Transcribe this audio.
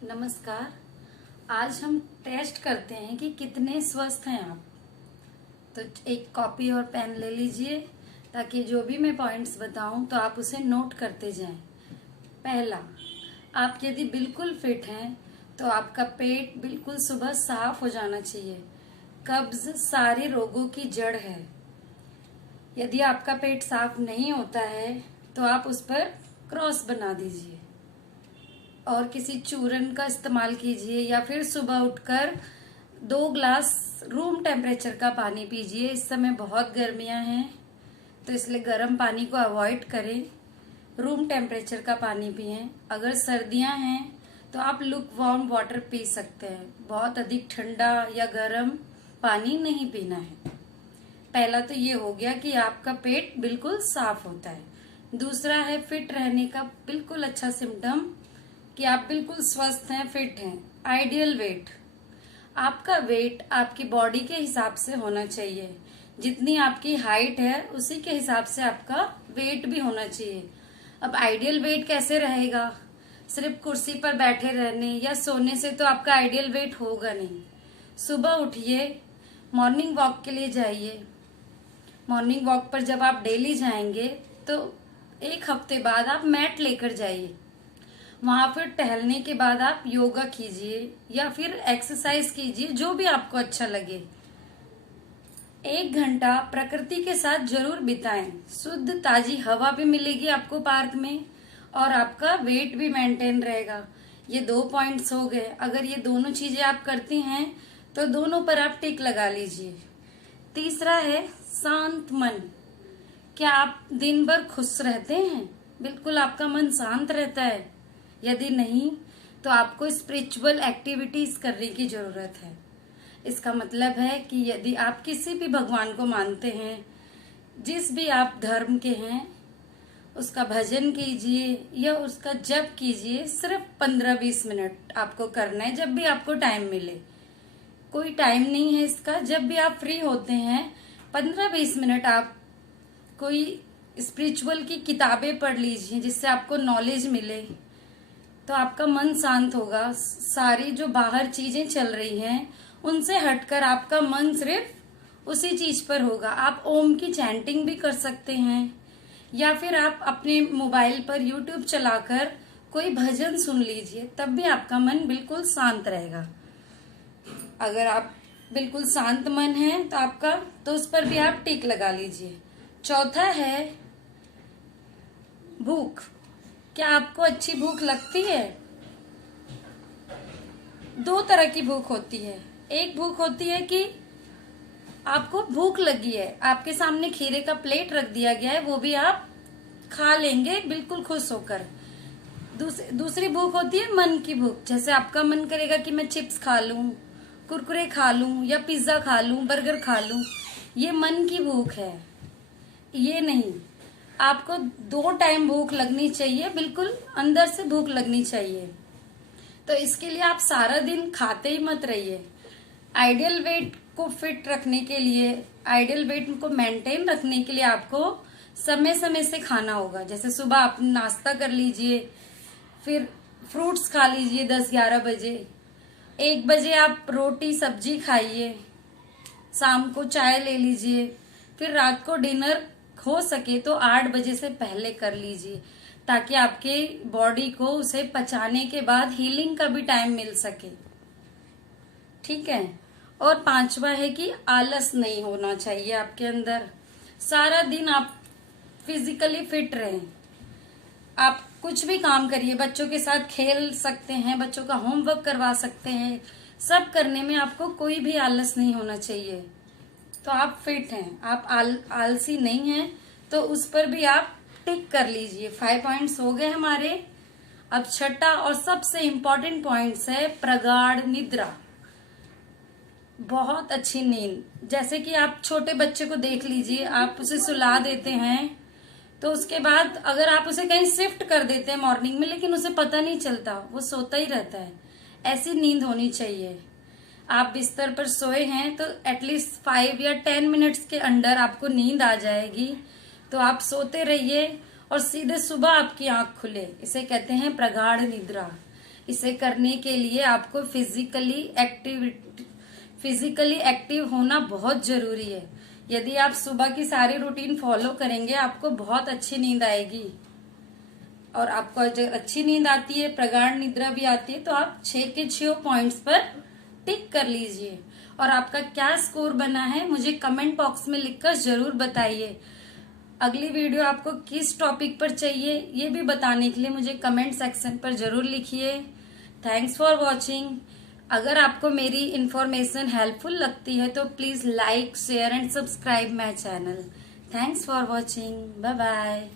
नमस्कार। आज हम टेस्ट करते हैं कि कितने स्वस्थ हैं आप। तो एक कॉपी और पेन ले लीजिए ताकि जो भी मैं पॉइंट्स बताऊं तो आप उसे नोट करते जाएं। पहला, आप यदि बिल्कुल फिट हैं तो आपका पेट बिल्कुल सुबह साफ हो जाना चाहिए। कब्ज सारे रोगों की जड़ है। यदि आपका पेट साफ नहीं होता है तो आप उस पर क्रॉस बना दीजिए और किसी चूरन का इस्तेमाल कीजिए या फिर सुबह उठकर 2 ग्लास रूम टेम्परेचर का पानी पीजिए। इस समय बहुत गर्मियां हैं तो इसलिए गर्म पानी को अवॉइड करें, रूम टेम्परेचर का पानी पिएं। अगर सर्दियां हैं तो आप लुक वार्म वाटर पी सकते हैं। बहुत अधिक ठंडा या गर्म पानी नहीं पीना है। पहला तो ये हो गया कि आपका पेट बिल्कुल साफ होता है। दूसरा है फिट रहने का बिल्कुल अच्छा सिम्टम कि आप बिल्कुल स्वस्थ हैं, फिट हैं। आइडियल वेट, आपका वेट आपकी बॉडी के हिसाब से होना चाहिए। जितनी आपकी हाइट है उसी के हिसाब से आपका वेट भी होना चाहिए। अब आइडियल वेट कैसे रहेगा? सिर्फ कुर्सी पर बैठे रहने या सोने से तो आपका आइडियल वेट होगा नहीं। सुबह उठिए, मॉर्निंग वॉक के लिए जाइए। मॉर्निंग वॉक पर जब आप डेली जाएंगे तो 1 हफ्ते बाद आप मैट लेकर जाइए। वहां फिर टहलने के बाद आप योगा कीजिए या फिर एक्सरसाइज कीजिए, जो भी आपको अच्छा लगे। 1 घंटा प्रकृति के साथ जरूर बिताएं। शुद्ध ताजी हवा भी मिलेगी आपको पार्क में और आपका वेट भी मेंटेन रहेगा। ये 2 पॉइंट्स हो गए। अगर ये दोनों चीजें आप करती हैं तो दोनों पर आप टिक लगा लीजिए। तीसरा है शांत मन। क्या आप दिन भर खुश रहते हैं? बिल्कुल आपका मन शांत रहता है? यदि नहीं तो आपको स्पिरिचुअल एक्टिविटीज करने की जरूरत है। इसका मतलब है कि यदि आप किसी भी भगवान को मानते हैं, जिस भी आप धर्म के हैं, उसका भजन कीजिए या उसका जप कीजिए। सिर्फ 15-20 मिनट आपको करना है, जब भी आपको टाइम मिले। कोई टाइम नहीं है इसका, जब भी आप फ्री होते हैं 15-20 मिनट आप कोई स्पिरिचुअल की किताबें पढ़ लीजिए जिससे आपको नॉलेज मिले। तो आपका मन शांत होगा। सारी जो बाहर चीजें चल रही हैं उनसे हटकर आपका मन सिर्फ उसी चीज पर होगा। आप ओम की चैंटिंग भी कर सकते हैं या फिर आप अपने मोबाइल पर यूट्यूब चलाकर कोई भजन सुन लीजिए, तब भी आपका मन बिल्कुल शांत रहेगा। अगर आप बिल्कुल शांत मन है तो आपका, तो उस पर भी आप टिक लगा लीजिए। चौथा है भूख। क्या आपको अच्छी भूख लगती है? 2 तरह की भूख होती है। एक भूख होती है कि आपको भूख लगी है, आपके सामने खीरे का प्लेट रख दिया गया है, वो भी आप खा लेंगे बिल्कुल खुश होकर। दूसरी भूख होती है मन की भूख। जैसे आपका मन करेगा कि मैं चिप्स खा लूं, कुरकुरे खा लूं या पिज्जा खा लूं, बर्गर खा लूं। ये मन की भूख है। ये नहीं, आपको 2 टाइम भूख लगनी चाहिए, बिल्कुल अंदर से भूख लगनी चाहिए। तो इसके लिए आप सारा दिन खाते ही मत रहिए। आइडियल वेट को फिट रखने के लिए, आइडियल वेट को मेंटेन रखने के लिए आपको समय समय से खाना होगा। जैसे सुबह आप नाश्ता कर लीजिए, फिर फ्रूट्स खा लीजिए 10-11 बजे। 1 बजे आप रोटी सब्जी खाइए, शाम को चाय ले लीजिए, फिर रात को डिनर हो सके तो 8 बजे से पहले कर लीजिए, ताकि आपके बॉडी को उसे पचाने के बाद हीलिंग का भी टाइम मिल सके। ठीक है। और 5वां है कि आलस नहीं होना चाहिए आपके अंदर। सारा दिन आप फिजिकली फिट रहें। आप कुछ भी काम करिए, बच्चों के साथ खेल सकते हैं, बच्चों का होमवर्क करवा सकते हैं। सब करने में आपको कोई भी आलस नहीं होना चाहिए। तो आप फिट हैं, आप आलसी नहीं हैं, तो उस पर भी आप टिक कर लीजिए। 5 पॉइंट्स हो गए हमारे। अब छठा और सबसे इम्पोर्टेंट पॉइंट्स है प्रगाढ़ निद्रा। बहुत अच्छी नींद। जैसे कि आप छोटे बच्चे को देख लीजिए, आप उसे सुला देते हैं तो उसके बाद अगर आप उसे कहीं शिफ्ट कर देते हैं मॉर्निंग में, लेकिन उसे पता नहीं चलता, वो सोता ही रहता है। ऐसी नींद होनी चाहिए। आप बिस्तर पर सोए हैं तो एटलीस्ट 5 या 10 मिनट्स के अंदर आपको नींद आ जाएगी। तो आप सोते रहिए और सीधे सुबह आपकी आंख खुले, इसे कहते हैं प्रगाढ़ निद्रा। इसे करने के लिए आपको फिजिकली एक्टिव होना बहुत जरूरी है। यदि आप सुबह की सारी रूटीन फॉलो करेंगे आपको बहुत अच्छी नींद आएगी। और आपको जब अच्छी नींद आती है, प्रगाढ़ निद्रा भी आती है, तो आप 6 के 6 पॉइंट्स पर टिक कर लीजिए। और आपका क्या स्कोर बना है मुझे कमेंट बॉक्स में लिखकर जरूर बताइए। अगली वीडियो आपको किस टॉपिक पर चाहिए ये भी बताने के लिए मुझे कमेंट सेक्शन पर जरूर लिखिए। Thanks for watching. अगर आपको मेरी इन्फॉर्मेशन हेल्पफुल लगती है तो please like, share and subscribe my channel. Thanks for watching. Bye bye.